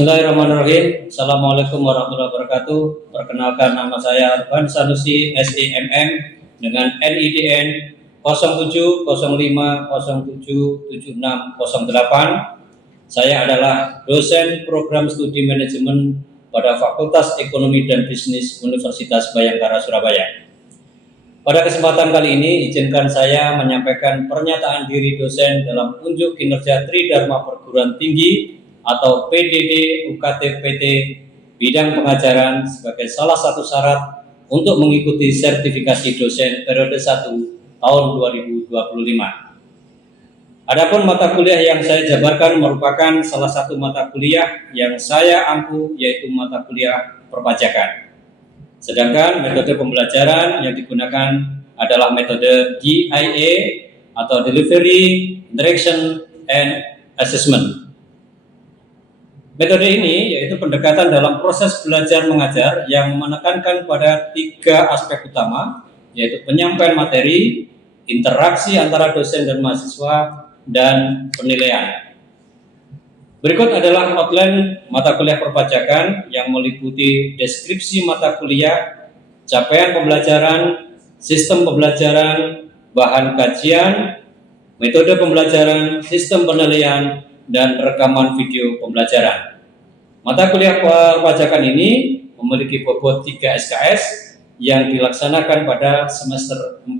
Bismillahirrahmanirrahim. Assalamualaikum warahmatullahi wabarakatuh. Perkenalkan, nama saya Arfan Sanusi SIMM dengan NIDN 0705077608. Saya adalah dosen program studi manajemen pada Fakultas Ekonomi dan Bisnis Universitas Bayangkara Surabaya. Pada kesempatan kali ini, izinkan saya menyampaikan pernyataan diri dosen dalam unjuk kinerja Tridharma Perguruan Tinggi atau PDD UKT-PT bidang pengajaran sebagai salah satu syarat untuk mengikuti sertifikasi dosen periode 1 tahun 2025. Adapun mata kuliah yang saya jabarkan merupakan salah satu mata kuliah yang saya ampu, yaitu mata kuliah perpajakan. Sedangkan metode pembelajaran yang digunakan adalah metode DIA atau Delivery, Interaction, and Assessment. Metode ini yaitu pendekatan dalam proses belajar mengajar yang menekankan pada 3 aspek utama, yaitu penyampaian materi, interaksi antara dosen dan mahasiswa, dan penilaian. Berikut adalah outline mata kuliah perpajakan yang meliputi deskripsi mata kuliah, capaian pembelajaran, sistem pembelajaran, bahan kajian, metode pembelajaran, sistem penilaian, dan rekaman video pembelajaran. Mata kuliah perpajakan ini memiliki bobot 3 SKS yang dilaksanakan pada semester 4.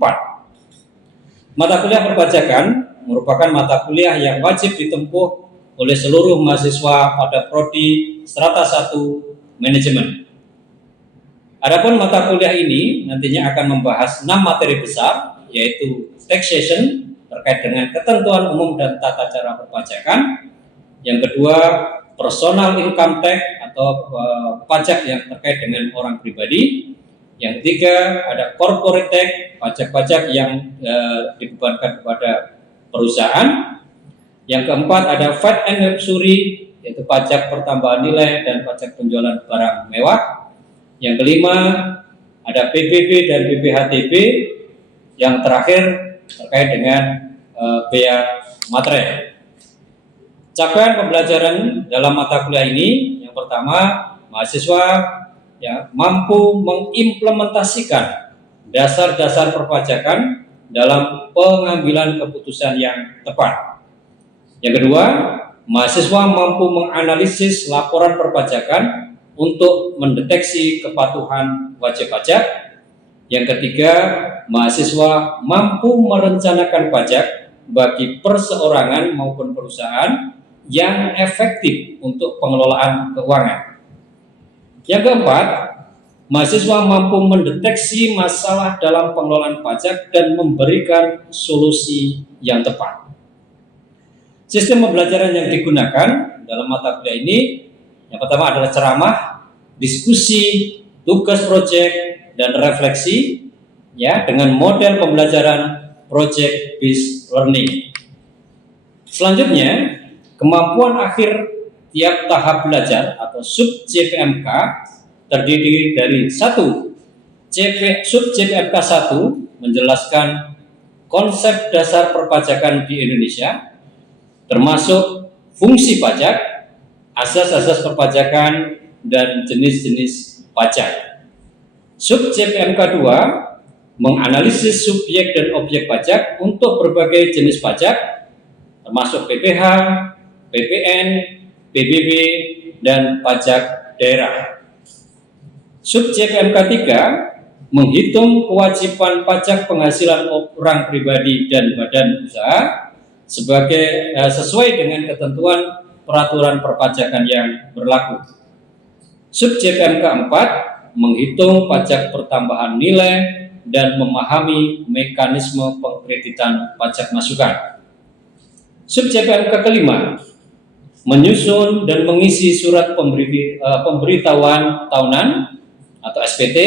Mata kuliah perpajakan merupakan mata kuliah yang wajib ditempuh oleh seluruh mahasiswa pada prodi strata 1 manajemen. Adapun mata kuliah ini nantinya akan membahas 6 materi besar, yaitu taxation terkait dengan ketentuan umum dan tata cara perpajakan. Yang kedua, personal income tax atau pajak yang terkait dengan orang pribadi. Yang ketiga, ada corporate tax, pajak-pajak yang dibebankan kepada perusahaan. Yang keempat, ada VAT and luxury, yaitu pajak pertambahan nilai dan pajak penjualan barang mewah. Yang kelima, ada PBB dan BPHTB. Yang terakhir terkait dengan bea materai. Capaian pembelajaran dalam mata kuliah ini, yang pertama, mahasiswa mampu mengimplementasikan dasar-dasar perpajakan dalam pengambilan keputusan yang tepat. Yang kedua, mahasiswa mampu menganalisis laporan perpajakan untuk mendeteksi kepatuhan wajib pajak. Yang ketiga, mahasiswa mampu merencanakan pajak bagi perseorangan maupun perusahaan yang efektif untuk pengelolaan keuangan. Yang keempat, mahasiswa mampu mendeteksi masalah dalam pengelolaan pajak dan memberikan solusi yang tepat. Sistem pembelajaran yang digunakan dalam mata kuliah ini, yang pertama adalah ceramah, diskusi, tugas proyek, dan refleksi, dengan model pembelajaran project based learning. Selanjutnya, kemampuan akhir tiap tahap belajar atau sub CPMK terdiri dari 1. Sub CPMK 1 menjelaskan konsep dasar perpajakan di Indonesia, termasuk fungsi pajak, asas-asas perpajakan, dan jenis-jenis pajak. Sub CPMK 2 menganalisis subjek dan objek pajak untuk berbagai jenis pajak, termasuk PPh, PPN, PBB, dan pajak daerah. Sub CPMK 3 menghitung kewajiban pajak penghasilan orang pribadi dan badan usaha sesuai dengan ketentuan peraturan perpajakan yang berlaku. Sub CPMK 4 menghitung pajak pertambahan nilai dan memahami mekanisme pengkreditan pajak masukan. Sub CPMK kelima menyusun dan mengisi surat pemberitahuan tahunan atau SPT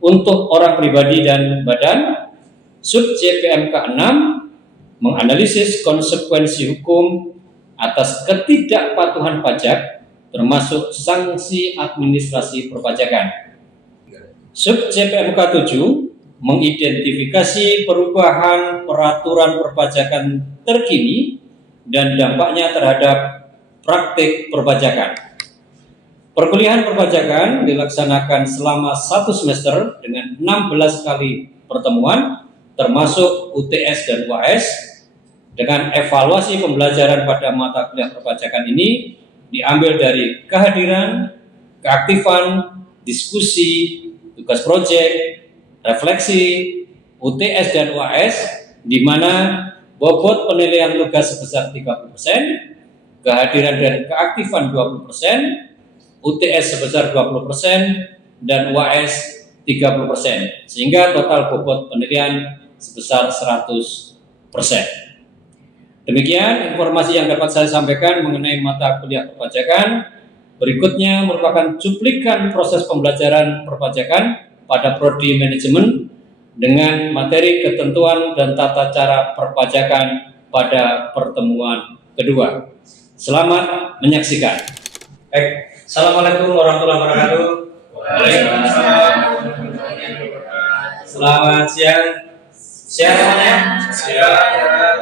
untuk orang pribadi dan badan. Sub CPMK 6 menganalisis konsekuensi hukum atas ketidakpatuhan pajak, termasuk sanksi administrasi perpajakan. Sub CPMK 7 mengidentifikasi perubahan peraturan perpajakan terkini dan dampaknya terhadap praktik perpajakan. Perkuliahan perpajakan dilaksanakan selama 1 semester dengan 16 kali pertemuan, termasuk UTS dan UAS. Dengan evaluasi pembelajaran pada mata kuliah perpajakan ini diambil dari kehadiran, keaktifan, diskusi, tugas proyek, refleksi, UTS dan UAS, di mana bobot penilaian tugas sebesar 30%, kehadiran dan keaktifan 20%, UTS sebesar 20%, dan UAS 30%, sehingga total bobot penilaian sebesar 100%. Demikian informasi yang dapat saya sampaikan mengenai mata kuliah perpajakan. Berikutnya merupakan cuplikan proses pembelajaran perpajakan pada prodi manajemen dengan materi ketentuan dan tata cara perpajakan pada pertemuan kedua. Selamat menyaksikan. Baik, Assalamualaikum warahmatullahi wabarakatuh. Waalaikumsalam. Selamat siang. Siang semuanya. Siang.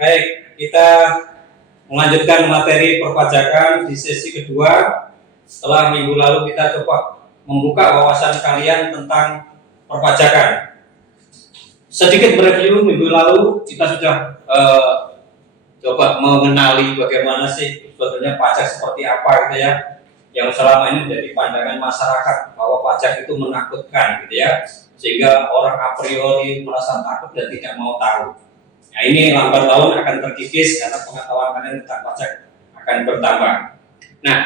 Baik, kita melanjutkan materi perpajakan di sesi kedua. Setelah minggu lalu kita coba membuka wawasan kalian tentang perpajakan. Sedikit mereview, minggu lalu kita sudah coba mengenali bagaimana sih sebetulnya pajak seperti apa gitu ya, yang selama ini menjadi pandangan masyarakat bahwa pajak itu menakutkan gitu ya, sehingga orang a priori merasa takut dan tidak mau tahu. Nah, ini lambat laun akan terkikis karena pengetahuan kalian tentang pajak akan bertambah. Nah,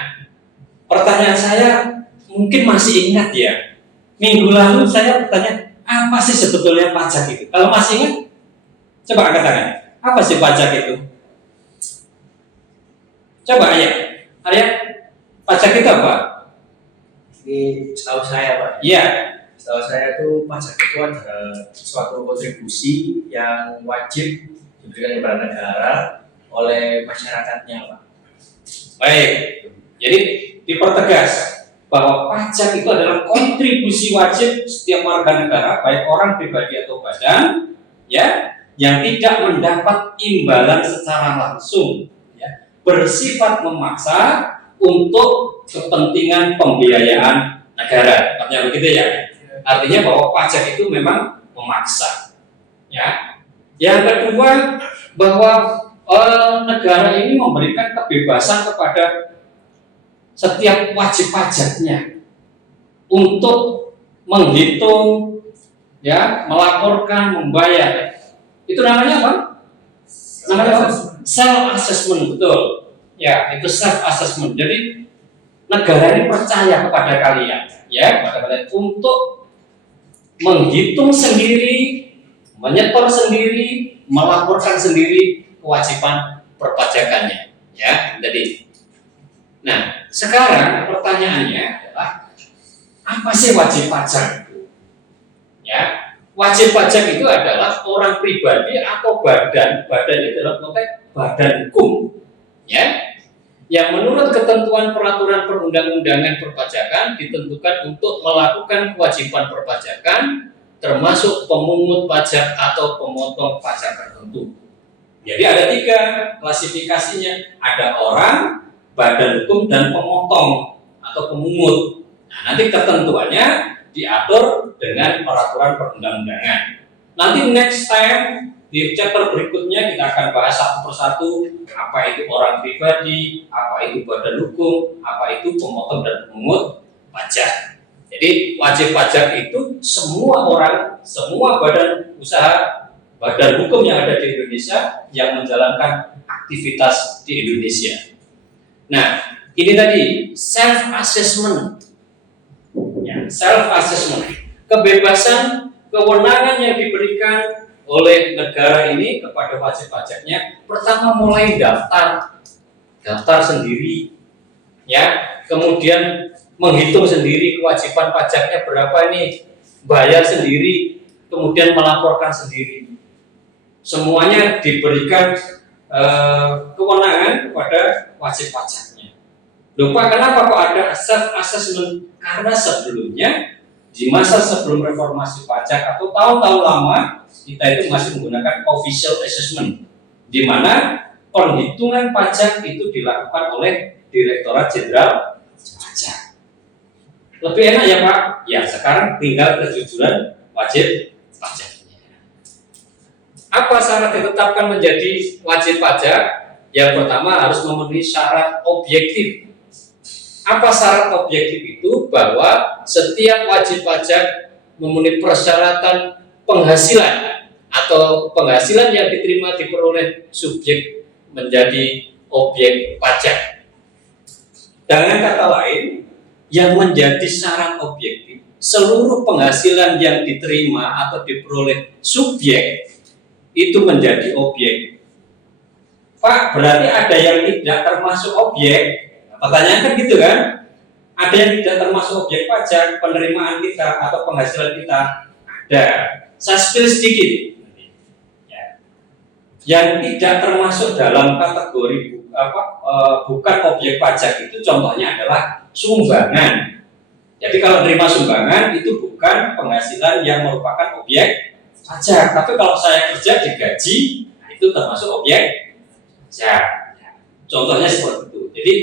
pertanyaan saya mungkin masih ingat ya, minggu lalu saya bertanya, apa sih sebetulnya pajak itu? Kalau masih ingat, coba angkat tangan. Apa sih pajak itu? Coba Arya, pajak itu apa? Ini setahu saya, Pak. Iya. Setahu saya itu pajak itu adalah suatu kontribusi yang wajib diberikan kepada negara oleh masyarakatnya, Pak. Baik. Jadi dipertegas bahwa pajak itu adalah kontribusi wajib setiap warga negara, baik orang pribadi atau badan, ya, yang tidak mendapat imbalan secara langsung, ya, bersifat memaksa untuk kepentingan pembiayaan negara. Artinya begitu ya. Artinya bahwa pajak itu memang memaksa. Ya. Yang kedua, bahwa negara ini memberikan kebebasan kepada setiap wajib pajaknya untuk menghitung, ya, melaporkan, membayar. Itu namanya apa? Namanya apa? Self assessment, betul. Ya, itu self assessment. Jadi negara ini percaya kepada kalian, ya, kepada kalian untuk menghitung sendiri, menyetor sendiri, melaporkan sendiri kewajiban perpajakannya, ya. Jadi, nah, sekarang pertanyaannya adalah apa sih wajib pajak itu? Ya, wajib pajak itu adalah orang pribadi atau badan itu adalah konteks badan hukum, ya, yang menurut ketentuan peraturan perundang-undangan perpajakan ditentukan untuk melakukan kewajiban perpajakan, termasuk pemungut pajak atau pemotong pajak tertentu. Jadi ada 3 klasifikasinya, ada orang, badan hukum, dan pemotong atau pemungut. Nah, nanti ketentuannya diatur dengan peraturan perundang-undangan. Nanti next time di chapter berikutnya kita akan bahas satu persatu, apa itu orang pribadi, apa itu badan hukum, apa itu pemotong dan pemungut pajak. Jadi wajib pajak itu semua orang, semua badan usaha, badan hukum yang ada di Indonesia yang menjalankan aktivitas di Indonesia. Nah, ini tadi self assessment, ya, self assessment, kebebasan, kewenangan yang diberikan oleh negara ini kepada wajib pajaknya. Pertama mulai daftar sendiri, ya, kemudian menghitung sendiri kewajiban pajaknya berapa nih, bayar sendiri, kemudian melaporkan sendiri. Semuanya diberikan kewenangan kepada wajib pajaknya. Lupa kenapa kok ada self assessment? Karena sebelumnya di masa sebelum reformasi pajak atau tahun-tahun lama kita itu masih menggunakan official assessment, di mana penghitungan pajak itu dilakukan oleh Direktorat Jenderal Pajak. Lebih enak ya Pak? Ya sekarang tinggal kejujuran wajib pajaknya. Apa syarat ditetapkan menjadi wajib pajak? Yang pertama harus memenuhi syarat objektif. Apa syarat objektif itu? Bahwa setiap wajib pajak memenuhi persyaratan penghasilan atau penghasilan yang diterima diperoleh subjek menjadi objek pajak. Dengan kata lain, yang menjadi syarat objektif, seluruh penghasilan yang diterima atau diperoleh subjek itu menjadi objek. Pak, berarti ada yang tidak termasuk objek? Pertanyaan kan gitu kan? Ada yang tidak termasuk objek pajak penerimaan kita atau penghasilan kita? Ada. Saya spill sedikit. Ya. Yang tidak termasuk dalam kategori bukan objek pajak itu contohnya adalah sumbangan. Jadi kalau terima sumbangan itu bukan penghasilan yang merupakan objek pajak. Tapi kalau saya kerja digaji itu termasuk objek pajak. Contohnya seperti itu. Jadi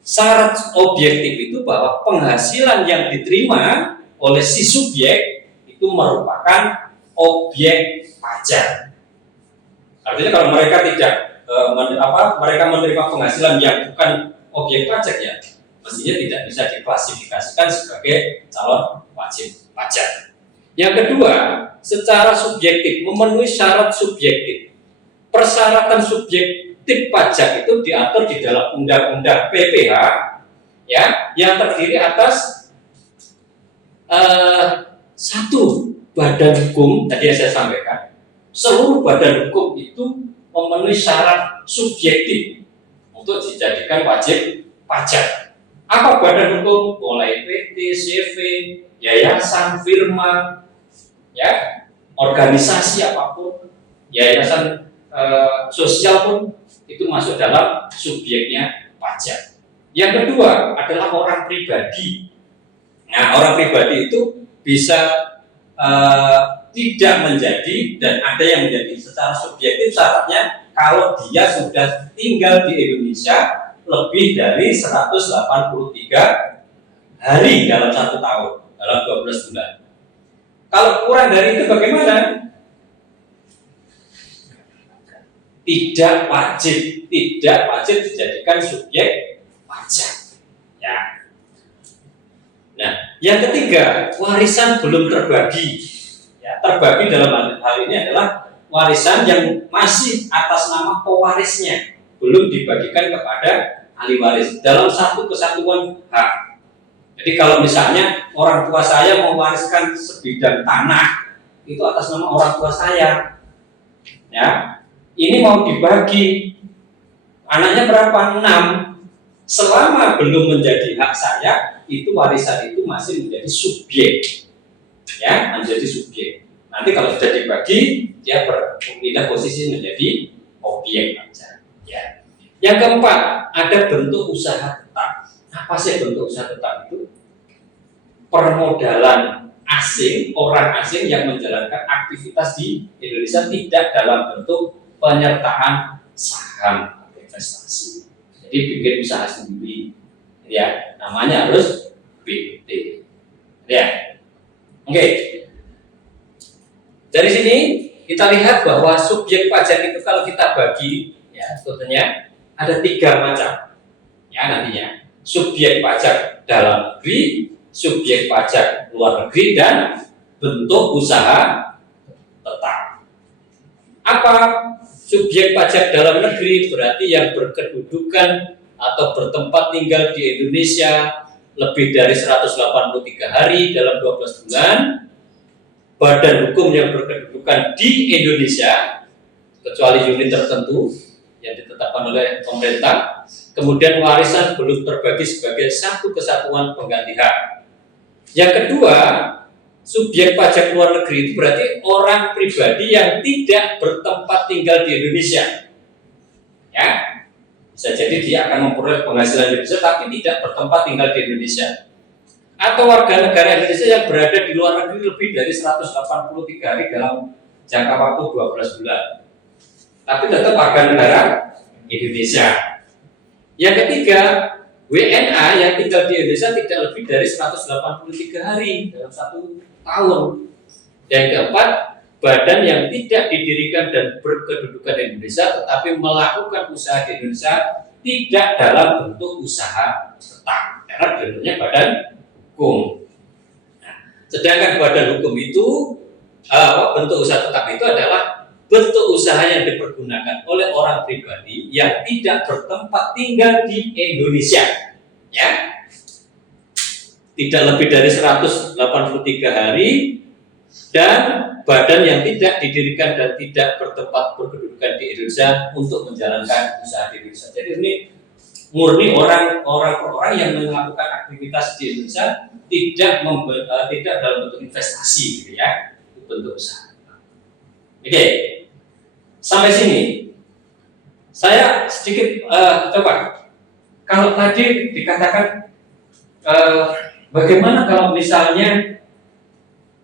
syarat objektif itu bahwa penghasilan yang diterima oleh si subjek itu merupakan objek pajak. Artinya kalau mereka tidak mereka menerima penghasilan yang bukan objek pajak ya, mestinya tidak bisa diklasifikasikan sebagai calon wajib pajak. Yang kedua, secara subjektif memenuhi syarat subjektif. Persyaratan subjektif pajak itu diatur di dalam Undang-Undang PPH ya, yang terdiri atas satu badan hukum tadi yang saya sampaikan. Seluruh badan hukum itu memenuhi syarat subjektif untuk dijadikan wajib pajak. Apa badan hukum? Mulai PT, CV, yayasan, firma, ya, organisasi apapun, yayasan sosial pun itu masuk dalam subjeknya pajak. Yang kedua adalah orang pribadi. Nah, orang pribadi itu bisa tidak menjadi dan ada yang menjadi secara subjektif syaratnya kalau dia sudah tinggal di Indonesia lebih dari 183 hari dalam 1 tahun, dalam 12 bulan. Kalau kurang dari itu bagaimana? Tidak wajib dijadikan subjek pajak. Ya. Nah, yang ketiga, warisan belum terbagi. Ya, terbagi dalam hal ini adalah warisan yang masih atas nama pewarisnya, belum dibagikan kepada ahli waris dalam satu kesatuan hak. Jadi kalau misalnya orang tua saya mewariskan sebidang tanah, itu atas nama orang tua saya. Ya, ini mau dibagi, anaknya berapa? 6. Selama belum menjadi hak saya, itu warisan itu masih menjadi subjek. Ya, menjadi subjek. Nanti kalau sudah dibagi, dia berpindah posisi menjadi objek pajak. Ya. Yang keempat, ada bentuk usaha tetap. Apa sih bentuk usaha tetap itu? Permodalan asing, orang asing yang menjalankan aktivitas di Indonesia tidak dalam bentuk penyertaan saham atau investasi. Jadi bikin usaha sendiri. Ya, namanya harus BUT. Ya. Oke. Dari sini kita lihat bahwa subjek pajak itu kalau kita bagi, ya sebetulnya ada 3 macam. Ya nantinya subjek pajak dalam negeri, subjek pajak luar negeri, dan bentuk usaha tetap. Apa subjek pajak dalam negeri? Berarti yang berkedudukan atau bertempat tinggal di Indonesia lebih dari 183 hari dalam 12 bulan. Badan hukum yang berkedudukan di Indonesia kecuali unit tertentu yang ditetapkan oleh pemerintah. Kemudian warisan belum terbagi sebagai satu kesatuan pengganti hak. Yang kedua, subjek pajak luar negeri itu berarti orang pribadi yang tidak bertempat tinggal di Indonesia. Ya, bisa jadi dia akan memperoleh penghasilan di Indonesia tapi tidak bertempat tinggal di Indonesia. Atau warga negara Indonesia yang berada di luar negeri lebih dari 183 hari dalam jangka waktu 12 bulan. Tapi tetap warga negara Indonesia. Yang ketiga, WNA yang tinggal di Indonesia tidak lebih dari 183 hari dalam 1 tahun. Yang keempat, badan yang tidak didirikan dan berkedudukan di Indonesia tetapi melakukan usaha di Indonesia tidak dalam bentuk usaha tetap karena bentuknya badan hukum. Nah, sedangkan badan hukum itu bentuk usaha tetap itu adalah bentuk usaha yang dipergunakan oleh orang pribadi yang tidak bertempat tinggal di Indonesia, ya, tidak lebih dari 183 hari, dan badan yang tidak didirikan dan tidak bertempat berkedudukan di Indonesia untuk menjalankan usaha di Indonesia. Jadi ini murni orang yang melakukan aktivitas di Indonesia tidak dalam bentuk investasi, gitu ya, bentuk usaha. Oke, sampai sini saya sedikit coba. Kalau tadi dikatakan bagaimana kalau misalnya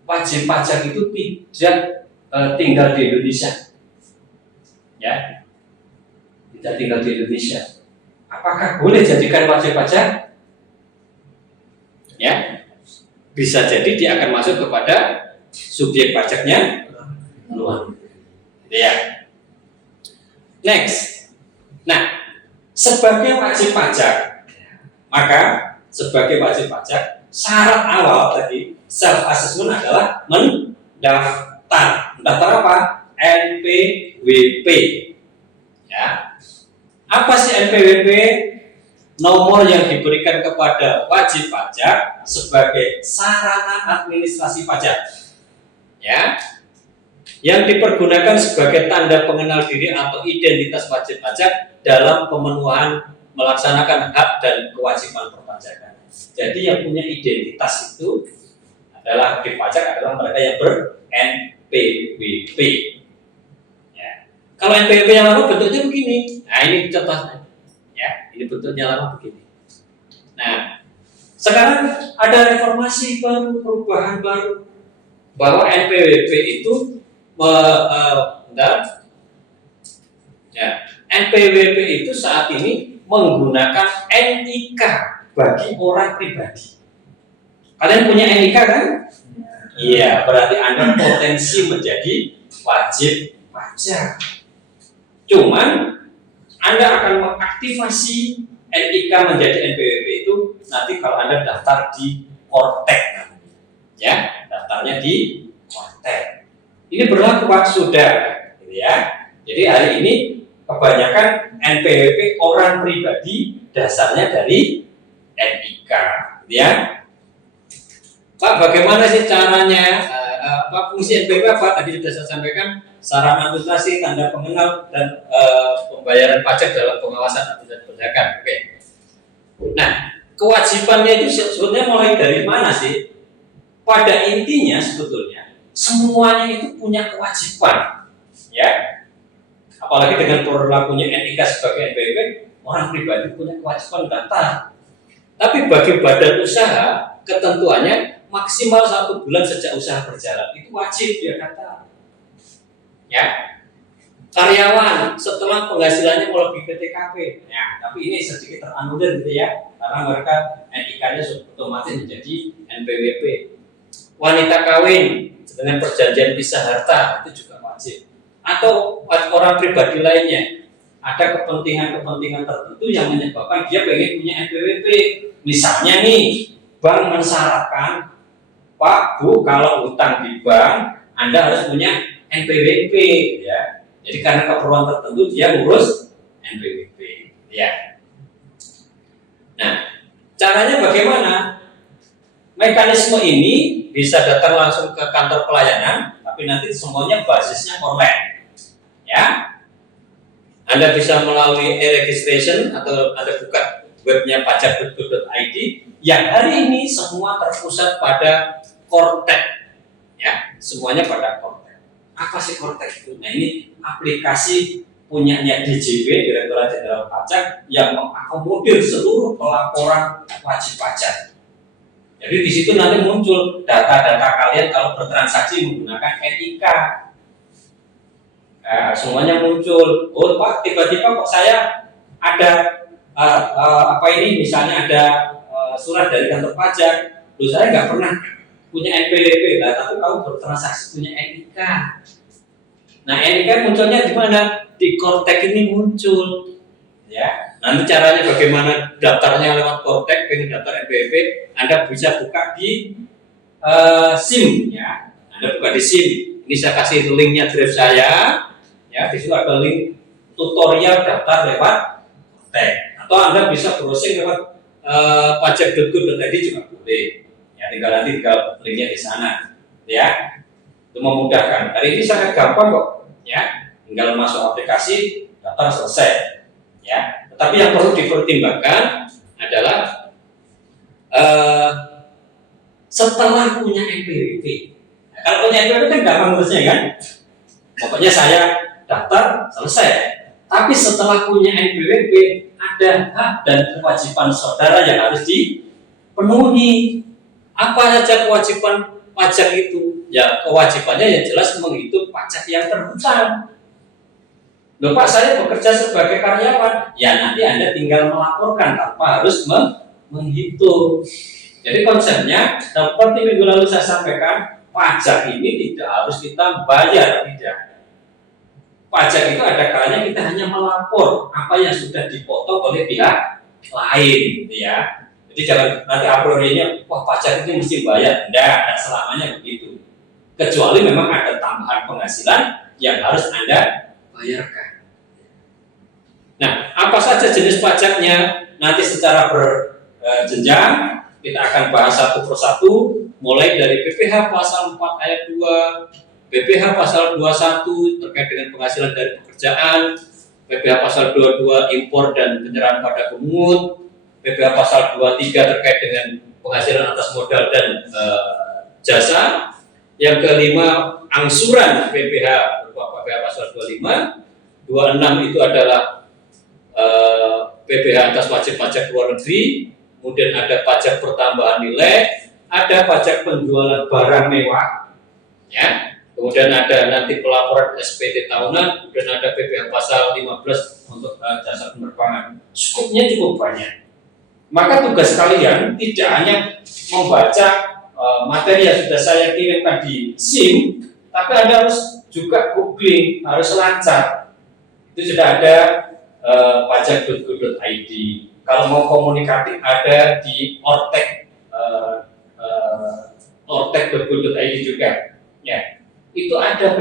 wajib pajak itu tidak tinggal di Indonesia, ya, tidak tinggal di Indonesia, apakah boleh jadikan wajib pajak? Ya, bisa jadi dia akan masuk kepada subjek pajaknya luar. Ya. Next. Nah, sebagai wajib pajak, maka sebagai wajib pajak syarat awal tadi self assessment adalah mendaftar. Mendaftar apa? NPWP. Ya. Apa sih NPWP? Nomor yang diberikan kepada wajib pajak sebagai sarana administrasi pajak. Ya. Yang dipergunakan sebagai tanda pengenal diri atau identitas wajib pajak dalam pemenuhan melaksanakan hak dan kewajiban perpajakan. Jadi yang punya identitas itu adalah wajib pajak adalah mereka yang ber-NPWP. Ya. Kalau NPWP yang lama bentuknya begini. Nah, ini contohnya. Ya, ini bentuknya lama begini. Nah, sekarang ada reformasi baru, perubahan baru bahwa NPWP itu NPWP itu saat ini menggunakan NIK bagi orang pribadi. Kalian punya NIK kan? Iya, berarti Anda potensi menjadi wajib pajak. Cuman Anda akan mengaktifasi NIK menjadi NPWP itu nanti kalau Anda daftar di Kortek, ya, daftarnya di Kortek. Ini berlaku Pak sudah, gitu ya. Jadi hari ini kebanyakan NPWP orang pribadi dasarnya dari NIK, gitu ya. Pak, bagaimana sih caranya? Fungsi NPWP apa? Tadi sudah saya sampaikan, sarana administrasi, tanda pengenal, dan pembayaran pajak dalam pengawasan administrasi perpajakan. Oke. Nah, kewajibannya itu sebetulnya mulai dari mana sih? Pada intinya sebetulnya semuanya itu punya kewajiban, ya. Apalagi dengan berlakunya NIK sebagai NPWP, orang pribadi punya kewajiban daftar. Tapi bagi badan usaha, ketentuannya maksimal 1 bulan sejak usaha berjalan itu wajib dia daftar. Ya. Karyawan setelah penghasilannya melebihi PTKP, ya. Tapi ini sedikit teranulir gitu ya, karena mereka NIK-nya otomatis menjadi NPWP. Wanita kawin dengan perjanjian pisah harta itu juga wajib. Atau orang pribadi lainnya ada kepentingan tertentu yang menyebabkan dia pengen punya NPWP. Misalnya nih, bank mensyaratkan, Pak, Bu, kalau utang di bank Anda harus punya NPWP, ya. Jadi karena keperluan tertentu dia ngurus NPWP, ya. Nah, caranya bagaimana? Mekanisme ini bisa datang langsung ke kantor pelayanan, tapi nanti semuanya basisnya online, ya. Anda bisa melalui e-registration atau Anda buka webnya pajak.go.id yang hari ini semua terpusat pada Kortek, ya, semuanya pada Kortek. Apa sih Kortek itu? Nah, ini aplikasi punyanya DJP, Direktorat Jenderal Pajak, yang mengakomodir seluruh pelaporan wajib pajak. Jadi di situ nanti muncul data-data kalian kalau bertransaksi menggunakan NIK. Semuanya muncul. Oh Pak, tiba-tiba kok saya ada apa ini misalnya ada surat dari kantor pajak, loh saya nggak pernah punya NPWP lah, tapi kamu bertransaksi punya NIK. Nah NIK munculnya di mana? Di Kortek ini muncul, ya. Nanti caranya bagaimana daftarnya lewat Kortek, pengen daftar NPWP, Anda bisa buka di SIM, ya. Anda buka di SIM. Ini saya kasih linknya drive saya, ya. Di situ ada link tutorial daftar lewat Kortek. Atau Anda bisa browsing lewat pajak.go.id juga boleh. Ya, nanti linknya di sana, ya. Itu memudahkan. Hari ini sangat gampang kok, ya. Tinggal masuk aplikasi, daftar selesai, ya. Tetapi yang perlu dipertimbangkan adalah setelah punya NPWP. Nah, kalau punya NPWP kan gampang ngurusnya kan. Pokoknya saya daftar selesai. Tapi setelah punya NPWP ada hak dan kewajiban saudara yang harus dipenuhi. Apa saja kewajiban pajak itu? Ya kewajibannya yang jelas menghitung pajak yang terhutang. Loh Pak, saya bekerja sebagai karyawan. Ya nanti Anda tinggal melaporkan tanpa harus menghitung. Jadi konsepnya seperti minggu lalu saya sampaikan, pajak ini tidak harus kita bayar, tidak. Pajak itu ada kalanya kita hanya melapor apa yang sudah dipotong oleh pihak lain, gitu ya. Jadi jangan nanti a priori-nya, wah pajak itu mesti bayar. Tidak selamanya begitu. Kecuali memang ada tambahan penghasilan yang harus Anda bayarkan. Nah, apa saja jenis pajaknya? Nanti secara berjenjang kita akan bahas satu persatu, mulai dari PPh pasal 4 ayat 2, PPh pasal 21 terkait dengan penghasilan dari pekerjaan, PPh pasal 22 impor dan penyerahan pada pemungut, PPh pasal 23 terkait dengan penghasilan atas modal dan jasa. Yang kelima, angsuran PPh berupa PPh pasal 25. 26 itu adalah PPh atas wajib pajak luar negeri. Kemudian ada pajak pertambahan nilai, ada pajak penjualan barang mewah, ya. Kemudian ada nanti pelaporan SPT tahunan, kemudian ada PPh pasal 15 untuk jasa penerbangan. Skupnya cukup banyak. Maka tugas kalian tidak hanya membaca materi yang sudah saya kirimkan di SIM, tapi Anda harus juga googling, harus lancar. Itu sudah ada pajak.go.id. Kalau mau komunikatif ada di ortek.go.id juga. Ya, itu ada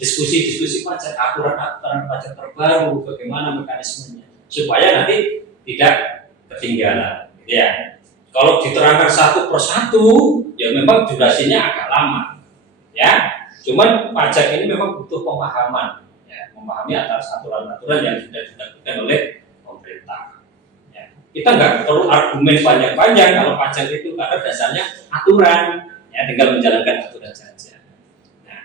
diskusi-diskusi pajak, aturan-aturan pajak terbaru, bagaimana mekanismenya, supaya nanti tidak ketinggalan, ya. Kalau diterangkan satu persatu, ya memang durasinya agak lama, ya. Cuman pajak ini memang butuh pemahaman, ya, memahami atas aturan-aturan yang sudah dilakukan oleh pemerintah. Ya. Kita nggak perlu argumen panjang-panjang kalau pajak itu, karena dasarnya aturan, ya, tinggal menjalankan aturan saja. Nah,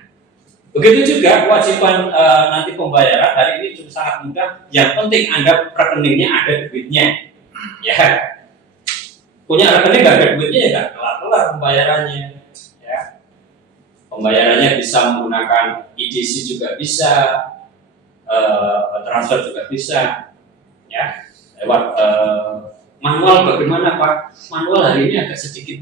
begitu juga kewajiban nanti pembayaran hari ini cuma sangat mudah. Yang penting Anda rekeningnya ada duitnya, ya. Punya rekening nggak ada duitnya ya nggak kelar-kelar pembayarannya, ya. Pembayarannya bisa menggunakan EDC juga bisa, transfer juga bisa, ya. Lewat manual bagaimana Pak? Manual hari ini agak sedikit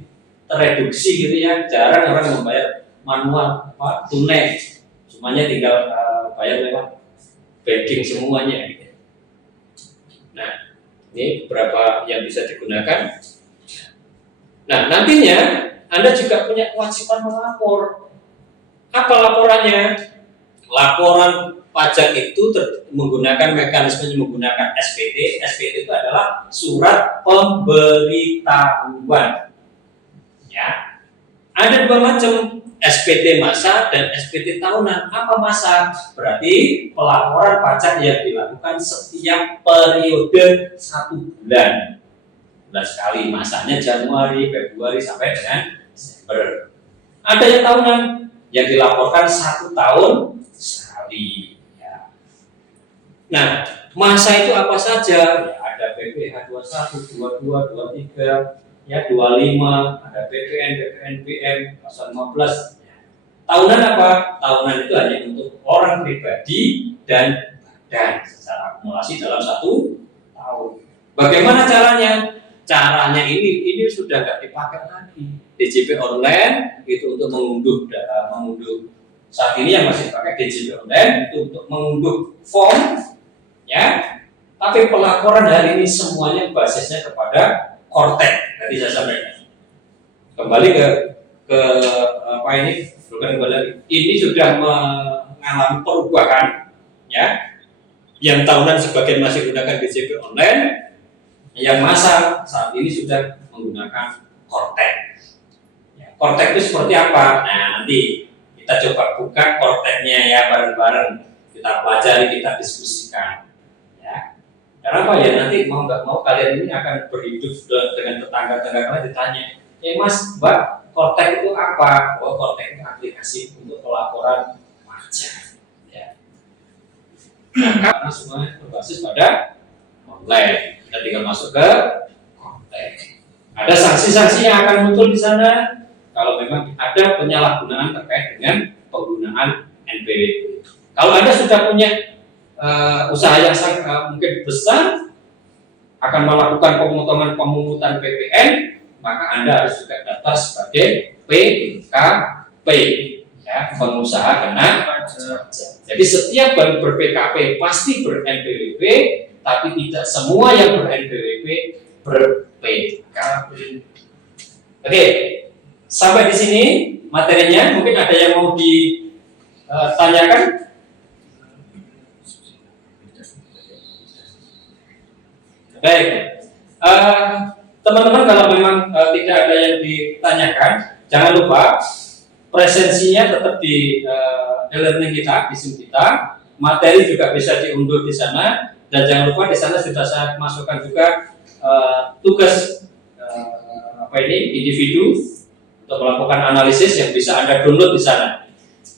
tereduksi gitu ya, jarang orang membayar manual tunai, semuanya tinggal bayar lewat banking semuanya gitu. Nah, ini beberapa yang bisa digunakan. Nah, nantinya Anda juga punya kewajiban melapor. Apa laporannya? Laporan pajak itu menggunakan mekanisme menggunakan SPT. SPT itu adalah surat pemberitahuan. Ya, ada dua macam, SPT masa dan SPT tahunan. Apa masa? Berarti pelaporan pajak yang dilakukan setiap periode 1 bulan. Bulan sekali, masanya Januari, Februari sampai dengan Desember. Ada yang tahunan yang dilaporkan 1 tahun sekali. Ya. Nah, masa itu apa saja? Ya, ada PPh 21, 22, 23. Ya, 25, ada BPN, BPNBM, pasal 15. Ya. Tahunan apa? Tahunan itu hanya untuk orang pribadi dan badan secara akumulasi dalam 1 tahun. Bagaimana caranya? Caranya ini sudah nggak dipakai lagi. DJP online itu untuk mengunduh saat ini yang masih pakai DJP online itu untuk mengunduh form, ya. Tapi pelaporan hari ini semuanya basisnya kepada Kortek. Tadi saya sampaikan. Kembali ke apa ini? Bukan kembali lagi. Ini sudah mengalami perubahan, ya. Yang tahunan sebagian masih menggunakan DJP online, yang masa saat ini sudah menggunakan Kortek. Ya, Kortek itu seperti apa? Nah, nanti kita coba buka Korteknya ya bareng-bareng. Kita pelajari, kita diskusikan. Ya. Karena apa ya? Nanti mau nggak mau kalian ini akan berhidup dengan tetangga-tetangga kalian ditanya, Mas, Mbak, Kortek itu apa? Oh, Kortek itu aplikasi untuk pelaporan pajak. Ya. Nah, karena semuanya berbasis pada online. Kita tinggal masuk ke Kortek. Ada sanksi-sanksi yang akan muncul di sana kalau memang ada penyalahgunaan terkait dengan penggunaan NPWP. Kalau Anda sudah punya usaha yang mungkin besar, akan melakukan pemungutan PPN, maka Anda harus juga daftar sebagai PKP, ya, pengusaha kena pajak. Jadi setiap ber-PKP pasti ber-NPWP, tapi tidak semua yang ber-NPWP ber-PKP. Oke, sampai di sini materinya. Mungkin ada yang mau ditanyakan? Baik, teman-teman, kalau memang tidak ada yang ditanyakan, jangan lupa presensinya tetap di e-learning kita, di Zoom kita. Materi juga bisa diunduh di sana. Dan jangan lupa di sana sudah saya masukkan juga tugas individu untuk melakukan analisis yang bisa Anda download di sana.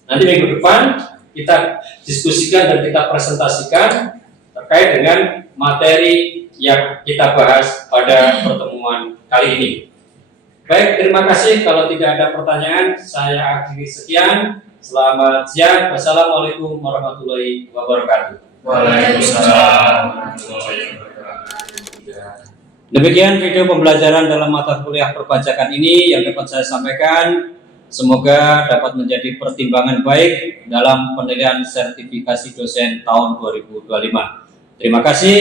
Nanti minggu depan kita diskusikan dan kita presentasikan terkait dengan materi yang kita bahas pada pertemuan kali ini. Baik, terima kasih. Kalau tidak ada pertanyaan, saya akhiri sekian. Selamat siang. Wassalamualaikum warahmatullahi wabarakatuh. Waalaikumsalam. Demikian video pembelajaran dalam mata kuliah perpajakan ini yang dapat saya sampaikan. Semoga dapat menjadi pertimbangan baik dalam penilaian sertifikasi dosen tahun 2025. Terima kasih.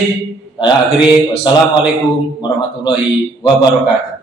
Saya akhiri. Wassalamualaikum warahmatullahi wabarakatuh.